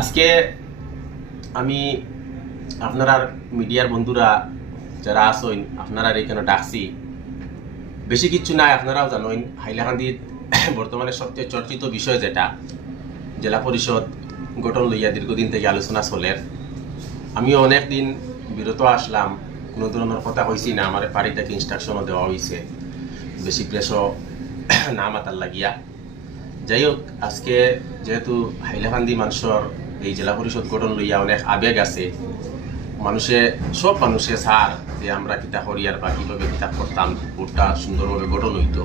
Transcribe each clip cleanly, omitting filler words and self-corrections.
আজকে আমি আপনারা মিডিয়ার বন্ধুরা যারা আসেন আপনারা এখানে ডাকছি বেশি কিছু নাই। আপনারাও জানেন হাইলাকান্দির বর্তমানে সবচেয়ে চর্চিত বিষয় যেটা জেলা পরিষদ গঠন লইয়া দীর্ঘদিন থেকে আলোচনা চলের। আমিও অনেক দিন বিরত আসলাম, কোনো ধরনের কথা হয়েছি না। আমার বাড়িটাকে ইনস্ট্রাকশনও দেওয়া হয়েছে বেশি প্রেসও না মাতার লাগিয়া। যাই হোক, আজকে যেহেতু হাইলাকান্দি মানুষের এই জেলা পরিষদ গঠন লইয়া অনেক আবেগ আছে, সব মানুষে চার যে আমরা কিতা করিয়ার বা কীভাবে কিতাব করতাম ভোটটা সুন্দরভাবে গঠন হইতো।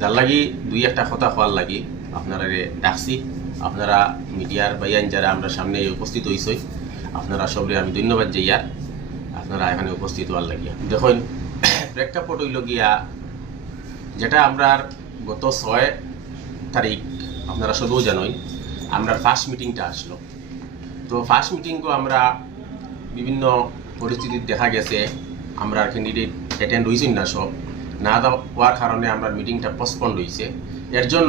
যার লাগি দুই একটা কথা হওয়ার লাগি আপনারা ডাকছি। আপনারা মিডিয়ার বাইয়ান যারা আমরা সামনে উপস্থিত হইছই, আপনারা সবরে আমি ধন্যবাদ যাইয়ার আপনারা এখানে উপস্থিত হওয়ার লাগিয়া। দেখুন, প্রেক্ষাপট হইল গিয়া যেটা আমরা গত 6 তারিখ আপনারা সবও জানেন আমরা ফার্স্ট মিটিংটা আসলো। তো ফার্স্ট মিটিংও আমরা বিভিন্ন পরিস্থিতি দেখা গেছে আমরা ক্যান্ডিডেট অ্যাটেন্ড হয়েছি না, সব না হওয়ার কারণে আমরা মিটিংটা পোস্টপন্ড হয়েছে। এর জন্য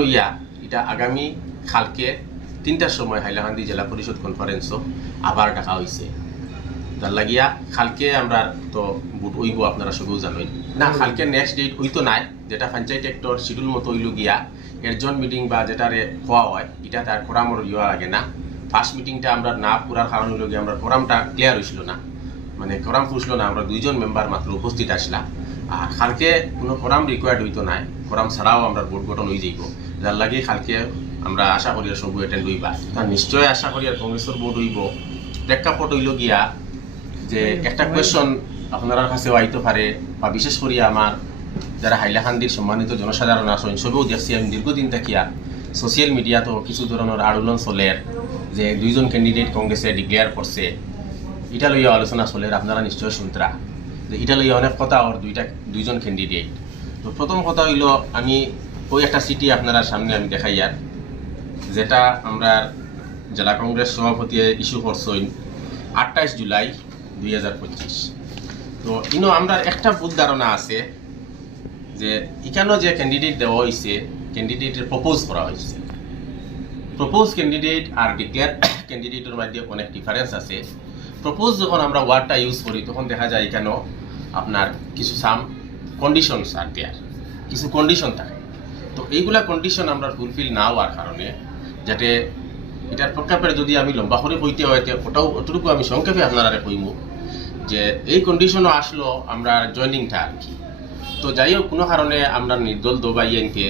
এটা আগামী কালকে 3টার সময় হাইলাকান্দি জেলা পরিষদ কনফারেন্সও আবার ডাকা হয়েছে। তার লাগিয়া কালকে আমরা তো ভোট হইব, আপনারা সবও জানেন না। কালকে নেক্সট ডেট হইতো নাই, যেটা পঞ্চায়েত অ্যাক্টর শিডিউল মতো হইল গিয়া এরজন মিটিং বা যেটারে হওয়া হয় এটা তার কোরামর ইয়া লাগে না। ফার্স্ট মিটিংটা আমরা না পুরার কারণ হইল গিয়ে আমরা কোরামটা ক্লিয়ার হয়েছিল না, মানে কোরাম পুষলো না। আমরা 2জন মেম্বার মাত্র উপস্থিত আসলাম। আর কালকে কোনো কোরাম রিকোয়ার্ড হইতো নাই, কোরাম ছাড়াও আমরা ভোট গঠন হয়ে যাইব। যার লাগে কালকে আমরা আশা করি সব অ্যাটেন্ড হইবা। তার নিশ্চয় আশা করি আর কংগ্রেসের ভোট হইব। প্রেক্ষাপট হইল গিয়া যে একটা কোয়েশন আপনার কাছেও আইতে পারে, বা বিশেষ করে আমার যারা হাইলাকান্দির সম্মানিত জনসাধারণ আসেন সবেও দেখছি আমি দীর্ঘদিন থাকিয়া সোশ্যাল মিডিয়াতেও কিছু ধরনের আন্দোলন চলের যে 2জন ক্যান্ডিডেট কংগ্রেসে ডিক্লেয়ার করছে, এটা লইয়া আলোচনা চলের। আপনারা নিশ্চয় শুনতরা যে এটা লইয়া অনেক কথা ওর 2জন ক্যান্ডিডেট। তো প্রথম কথা হইল আমি ওই একটা সিটি আপনারা সামনে আমি দেখাইয়ার, যেটা আমরা জেলা কংগ্রেস সভাপতি ইস্যু করছেন 28 জুলাই 2025। তো আমরা একটা ভুল ধারণা আছে যে এখানেও যে ক্যান্ডিডেট দেওয়া হয়েছে ক্যান্ডিডেটের প্রপোজ করা হয়েছে। প্রপোজ ক্যান্ডিডেট আর ডিক্লেয়ার ক্যান্ডিডেটের মধ্যে অনেক ডিফারেন্স আছে। প্রপোজ যখন আমরা ওয়ার্ডটা ইউজ করি তখন দেখা যায় এখানেও আপনার কিছু কন্ডিশনস আর দেয়ার কিছু কন্ডিশন থাকে। তো এইগুলা কন্ডিশন আমরা ফুলফিল না হওয়ার কারণে, যাতে এটার প্রেক্ষাপটে যদি আমি লম্বা করে কইতে হয় অতটুকু আমি সংক্ষেপে আপনারা কইব যে এই কন্ডিশনও আসলো আমরা জয়নিংটা আর কি। তো যাই হোক, কোনো কারণে আমরা নির্দল দোবাইয়ানকে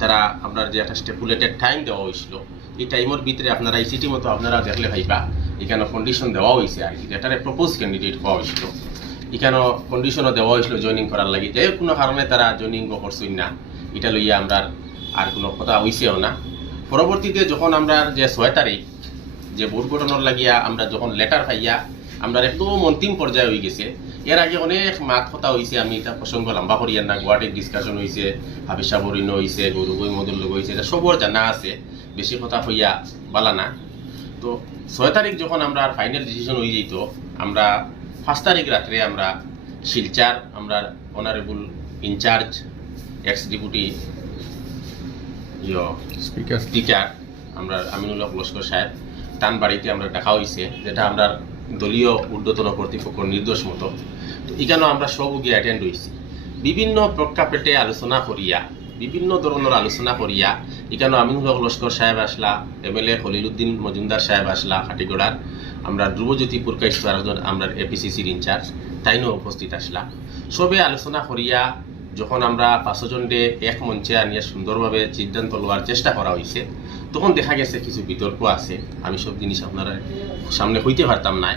তারা আপনার যে একটা স্টেপুলেটেড টাইম দেওয়া হয়েছিল, এই টাইমের ভিতরে আপনারা এই সিটি মতো আপনারা দেখলে ভাইবা এখানে কন্ডিশন দেওয়া হয়েছে আর কি, যেটারে প্রপোজ ক্যান্ডিডেট হওয়া হয়েছিল। এখানেও কন্ডিশনও দেওয়া হয়েছিল জয়নিং করার লাগে। যাই হোক, কোনো কারণে তারা জয়নিংও করছেন না। এটা লইয়া আমরা আর কোনো কথা হয়েছেও না। পরবর্তীতে যখন আমরা যে 6 তারিখ যে ভোট গঠনের লাগিয়া আমরা যখন লেটার পাইয়া আমরা একদম অন্তিম পর্যায়ে হয়ে গেছে। এর আগে অনেক মাত কথা হয়েছে, আমি এটা প্রসঙ্গ লম্বা করি না। গুয়াহাটির ডিসকাশন হয়েছে, হাবিসা বরিন হয়েছে, গৌরবই মদুল্লগ হয়েছে, এটা সবর জানা আছে, বেশি কথা হইয়া বালা না। তো 6 তারিখ যখন আমরা ফাইনাল ডিসিশন হয়ে যেত, আমরা 5 তারিখ রাত্রে আমরা শিলচার আমরা honourable in-charge ex deputy speaker আমরা আমিনুল হক লস্কর সাহেব তান বাড়িতে আমরা দেখা হয়েছে, যেটা আমরা দলীয় ঊর্ধ্বতন কর্তৃপক্ষের নির্দেশ মতো। তো এখানেও আমরা সব গিয়ে অ্যাটেন্ড হয়েছি। বিভিন্ন প্রেক্ষাপটে আলোচনা করিয়া, বিভিন্ন ধরনের আলোচনা করিয়া এখানেও আমিনুল হক লস্কর সাহেব আসলা, MLA খলিলুদ্দিন মজুমদার সাহেব আসলা খাটিগড়ার, আমরা ধ্রুবজ্যোতি পুরকাইশ্বর আমরা APCCর ইনচার্জ তাইনও উপস্থিত আসলা। সবে আলোচনা করিয়া যখন আমরা 5 জনকে এক মঞ্চে আনিয়া সুন্দরভাবে সিদ্ধান্ত লওয়ার চেষ্টা করা হয়েছে, তখন দেখা গেছে কিছু বিতর্ক আছে। আমি সব জিনিস আপনারা সামনে হইতে পারতাম না।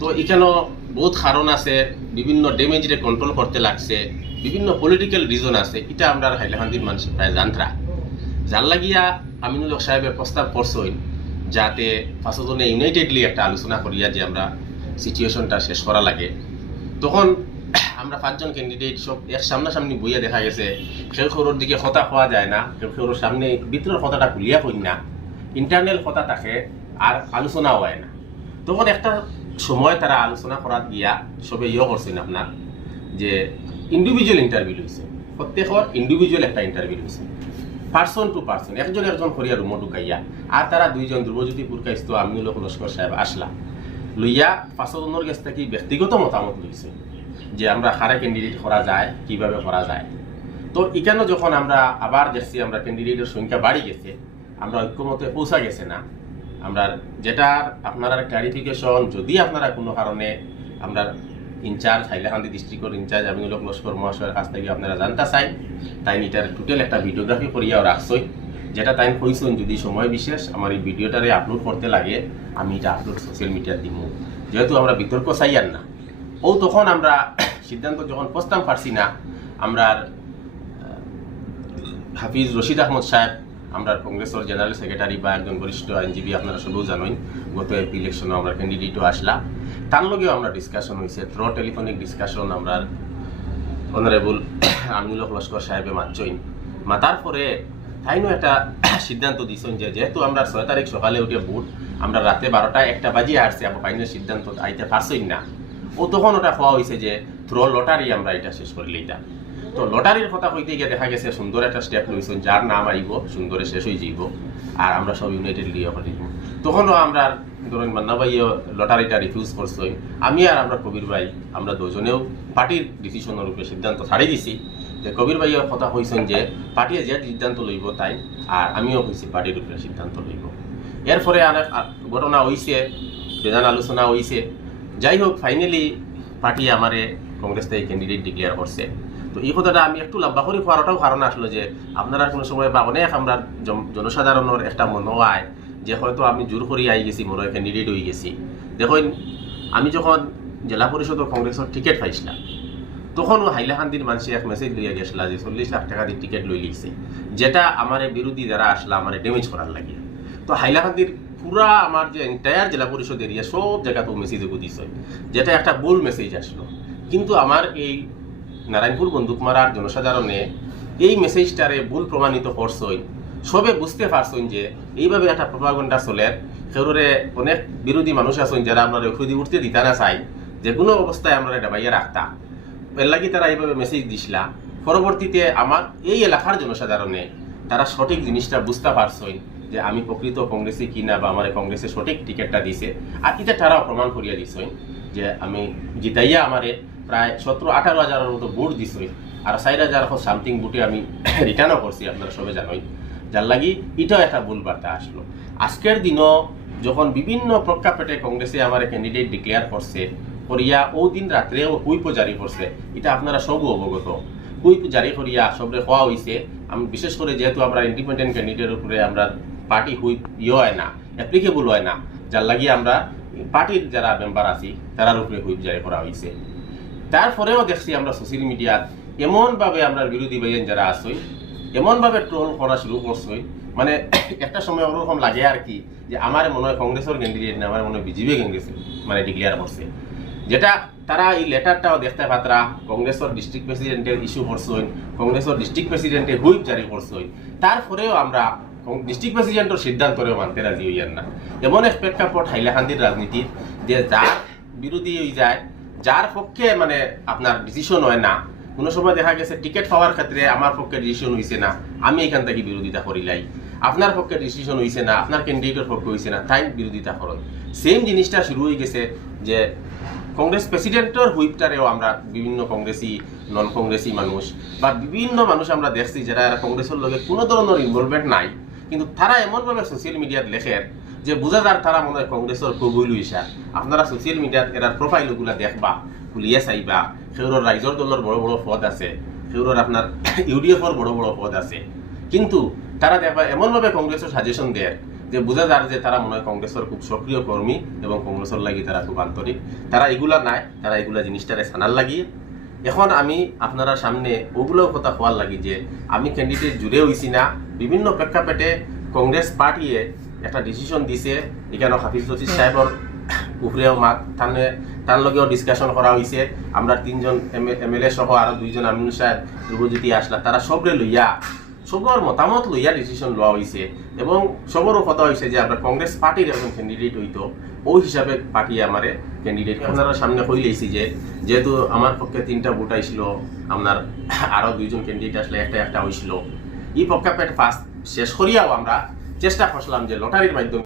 তো এখানেও বহুত কারণ আছে, বিভিন্ন ড্যামেজরে কন্ট্রোল করতে লাগছে, বিভিন্ন পলিটিক্যাল রিজন আছে। এটা আমরা হাইলাকান্দির মানুষ প্রায় জানতরা। যার লাগিয়া আমিনুল হক সাহেবের প্রস্তাব করছেন যাতে 5 জনে ইউনাইটেডলি একটা আলোচনা করিয়া যে আমরা সিচুয়েশনটা শেষ করা লাগে। তখন আমরা 5 জন ক্যান্ডিডেট সব এক সামনাসামনি বইয়া দেখা গেছে কেউ কেউর দিকে কথা হওয়া যায় না, কেউ কেউর সামনে ভিতরের কথাটা খুলিয়া কই না, ইন্টারনাল কথা থাকে আর আলোচনা হয় না। তখন একটা সময় তারা আলোচনা করার গিয়া সবে করছেন আপনার যে ইন্ডিভিজুয়াল ইন্টারভিউ হয়েছে, প্রত্যেকের ইন্ডিভিজুয়াল একটা ইন্টারভিউ হয়েছে। পার্সন টু পার্সন একজন একজন করিয়া রুমো ঢুকাইয়া আর তারা দুইজন ধ্রুবজ্যোতি পুরকাইস্ত আমিনুল হক লস্কর সাহেব আসলা লইয়া পাঁচজনের কাছ থেকে ব্যক্তিগত মতামত লইছে যে আমরা কারে ক্যান্ডিডেট করা যায় কিভাবে করা যায়। তো এখানে যখন আমরা আবার দেখছি আমরা ক্যান্ডিডেটের সংখ্যা বাড়ি গেছে, আমরা ঐক্যমতে পৌঁছা গেছে না, আমরা যেটার আপনারা ক্লারিফিকেশন যদি আপনারা কোনো কারণে আমরা ইনচার্জ হাইলাকান্দি ডিস্ট্রিক্টের ইনচার্জ আমিনুল হক লস্কর মহাশয়ের কাছ থেকে আপনারা জানতে চাই, তাই এটার টোটাল একটা ভিডিওগ্রাফি করিয়াও রাখছই, যেটা তাই কইছেন যদি সময় বিশেষ আমার এই ভিডিওটারে আপলোড করতে লাগে আমি এটা আপলোড সোশ্যাল মিডিয়ার দিব, যেহেতু আমরা বিতর্ক চাই আর না। ও তখন আমরা সিদ্ধান্ত যখন প্রস্তাব পারছি না, আমরা হাফিজ রশিদ আহমদ সাহেব আমরা কংগ্রেসের জেনারেল সেক্রেটারি বা একজন বরিষ্ঠ আইনজীবী আপনারা সবও জানেন, গত এমপি ইলেকশনে আমরা ক্যান্ডিডেটও আসলা, তার লগেও আমরা ডিসকাশন হয়েছে থ্রো টেলিফোনিক ডিসকাশন আমরা অনারেবল আমিনুল হক লস্কর সাহেবে মাতছইন, মাতার পরে তাইনও একটা সিদ্ধান্ত দিছেন যে যেহেতু আমরা 6 তারিখ সকালে উঠে ভোট আমরা রাতে 12টায় 1টা বাজিয়ে আসছি, আবার ফাইনাল সিদ্ধান্ত আইতে পারছই না। ও তখন ওটা হওয়া হয়েছে যে থ্রো লটারি আমরা এটা শেষ করে লইতাম। তো লটারির কথা কইতে গিয়ে দেখা গেছে সুন্দর একটা স্টেপ লইছেন, যার নাম আইব সুন্দরে শেষ হয়ে যাইব আর আমরা সব ইউনাইটেড লিয়ে দিব। তখনও আমরা ধরেন মান্না ভাইও লটারিটা রিফিউজ করছই, আমি আর আমরা কবির ভাই আমরা দুজনেও পার্টির ডিসিশনের উপরে সিদ্ধান্ত ছাড়ি দিছি যে কবির ভাইয়ের কথা কইছেন যে পার্টিয়ে যে সিদ্ধান্ত লইব তাই, আর আমিও কইছি পার্টির উপরে সিদ্ধান্ত লইব। এরপরে অনেক ঘটনা হইছে, বেজান আলোচনা হইছে, যাই হোক ফাইনালি পার্টি আমারে কংগ্রেস থেকে ক্যান্ডিডেট ডিক্লেয়ার করছে। তো এই কথাটা আমি একটু লম্বা করে হওয়ারটাও কারণ আসলো যে আপনারা কোনো সময় বা অনেক আমরা জনসাধারণের একটা মনে হয় যে হয়তো আমি জোর করে আই গেছি, মনে হয় ক্যান্ডিডেট হয়ে গেছি। দেখুন আমি যখন জেলা পরিষদ কংগ্রেসের টিকিট পাইছিলাম তখনও হাইলাকান্দির মানুষে এক মেসেজ লইয়া গেছিলা যে 40 লাখ টাকা দিয়ে টিকিট লই লিখছে, যেটা আমার বিরোধী যারা আসলা আমার ড্যামেজ করার লাগে। তো হাইলাকান্দির পুরা আমার যে এন্টায়ার জেলা পরিষদ এরিয়া সব জায়গাতেও মেসেজ দিছে, যেটা একটা ভুল মেসেজ আসলো। কিন্তু আমার এই নারায়ণপুর বন্দুকমারার জনসাধারণে এই মেসেজটারে ভুল প্রমাণিত করছই, সবে বুঝতে পারছেন যে এইভাবে একটা প্রপাগান্ডা চলে। সেউরে অনেক বিরোধী মানুষ আছেন যারা আমরা খুদি উঠতে দিতা না চাই, যে কোনো অবস্থায় আমরা এটা বাইরে রাখতাম, এর লাগি তারা এইভাবে মেসেজ দিছিলা। পরবর্তীতে আমার এই এলাকার জনসাধারণে তারা সঠিক জিনিসটা বুঝতে পারছেন যে আমি প্রকৃত কংগ্রেসি কিনা বা আমার কংগ্রেসের সঠিক টিকিটটা দিছে, আর এটা তারাও প্রমাণ করিয়া দিছেন যে আমি জিতাইয়া আমারে প্রায় 17-18 হাজারের মতো ভোট দিছই, আর 4,000 সামথিং ভোটে আমি রিটার্নও করছি, আপনারা সবাই জানোই। যার লাগি এটাও একটা ভুল বার্তা আসলো। আজকের দিনও যখন বিভিন্ন প্রেক্ষাপটে কংগ্রেসে আমার ক্যান্ডিডেট ডিক্লেয়ার করছে করিয়া ও দিন রাত্রেও হুইপও জারি করছে, এটা আপনারা সবও অবগত। হুইপ জারি করিয়া সবরে হওয়া হয়েছে। আমি বিশেষ করে যেহেতু আমরা ইন্ডিপেন্ডেন্ট ক্যান্ডিডেটের উপরে আমরা পার্টি হুইপ হয় না, অ্যাপ্লিকেবল হয় না, যার লাগিয়ে আমরা পার্টির যারা মেম্বার আছি তারার উপরে হুইপ জারি করা হয়েছে। তারপরেও দেখছি আমরা সোশ্যাল মিডিয়াত এমনভাবে আমরা বিরোধী ভাইয়েন যারা আসই এমনভাবে ট্রোল করা শুরু করছই, মানে একটা সময় ওরকম লাগে আর কি যে আমার মনে হয় কংগ্রেসের ক্যান্ডিডেট না, আমার মনে হয় বিজেপি কংগ্রেস মানে ডিক্লেয়ার করছে, যেটা তারা এই লেটারটাও দেখতে পাত্রা কংগ্রেসের ডিস্ট্রিক্ট প্রেসিডেন্টের ইস্যু করছই, কংগ্রেসের ডিস্ট্রিক্ট প্রেসিডেন্টে হুইপ জারি করছই। তারপরেও আমরা ডিস্ট্রিক্ট প্রেসিডেন্টের সিদ্ধান্তরেও মানতে রাজি হইয়ার না। এমন এক প্রেক্ষাপট হাইলাকান্দির রাজনীতির যে যার বিরোধী হয়ে যায়, যার পক্ষে মানে আপনার ডিসিশন হয় না। কোনো সময় দেখা গেছে টিকিট পাওয়ার ক্ষেত্রে আমার পক্ষে ডিসিশন হয়েছে না, আমি এখান থেকে বিরোধিতা করিলাই, আপনার পক্ষে ডিসিশন হয়েছে না, আপনার ক্যান্ডিডেটের পক্ষে হয়েছে না, তাই বিরোধিতা করেন। সেম জিনিসটা শুরু হয়ে গেছে যে কংগ্রেস প্রেসিডেন্টের হুইপটারেও আমরা বিভিন্ন কংগ্রেসি নন কংগ্রেসি মানুষ বা বিভিন্ন মানুষ আমরা দেখছি যারা কংগ্রেসের লগে কোনো ধরনের ইনভলভমেন্ট নাই, কিন্তু তারা এমনভাবে সোশ্যাল মিডিয়াত লেখে যে বোঝা যার তারা মনে হয় কংগ্রেসের কবুল হইসা। আপনারা সোশ্যাল মিডিয়াত এরার প্রোফাইলগুলা দেখবা, খুলিয়ে চাইবা, সেগুলোর রাইজর দলের বড় বড় পদ আছে, সেগুলোর আপনার ইউডিএফর বড় বড় পদ আছে, কিন্তু তারা দেখবা এমনভাবে কংগ্রেসের সাজেশন দেয় যে বোঝা যার যে তারা মনে হয় কংগ্রেসের খুব সক্রিয় কর্মী এবং কংগ্রেসের লাগি তারা খুব আন্তরিক। তারা এগুলা নাই, তারা এগুলা জিনিসটারে ছানার লাগিয়ে এখন আমি আপনারা সামনে ওগুলোও কথা হওয়ার লাগি যে আমি ক্যান্ডিডেট জুড়ে হইছি না। বিভিন্ন প্রেক্ষাপটে কংগ্রেস পার্টিয়ে একটা ডিসিশন দিছে, এখানে হাফিজ রশিদ সাহেবর উপরেও মাত তার লগেও ডিসকাশন করা হয়েছে। আমরা 3 জন এমএলএ সহ আরো 2 জন আমিন সাহেব ধ্রুবজ্যোতি আসলা, তারা সবরে লইয়া সবর মতামত লইয়া ডিসিশন লওয়া হয়েছে এবং সবরও কথা হয়েছে যে আমরা কংগ্রেস পার্টির একজন ক্যান্ডিডেট হইতো, ওই হিসাবে পার্টি আমার ক্যান্ডিডেট আপনারা সামনে হইলেছি যে যেহেতু আমার পক্ষে 3টা ভোট আইছিল, আপনার আরো 2 জন ক্যান্ডিডেট আসলে একটা হয়েছিল, এই পক্ষাপেট ফার্স্ট শেষ করিয়াও আমরা চেষ্টা করছিলাম যে লটারির মাধ্যমে